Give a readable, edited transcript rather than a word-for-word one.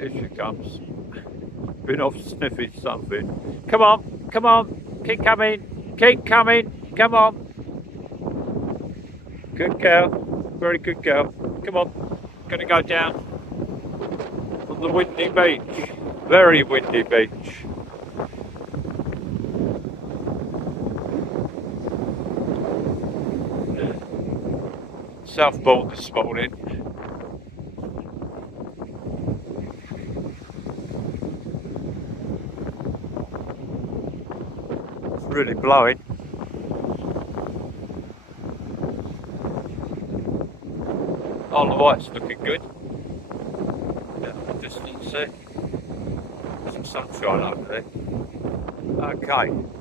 Here she comes. Been off sniffing something. Come on, come on, keep coming, come on. Good girl, very good girl. Come on, gonna go down on the windy beach. Very windy beach. Southbourne this morning. It's really blowing. Oh, the white's looking good. Yeah, distance there. Some sunshine over there. Okay.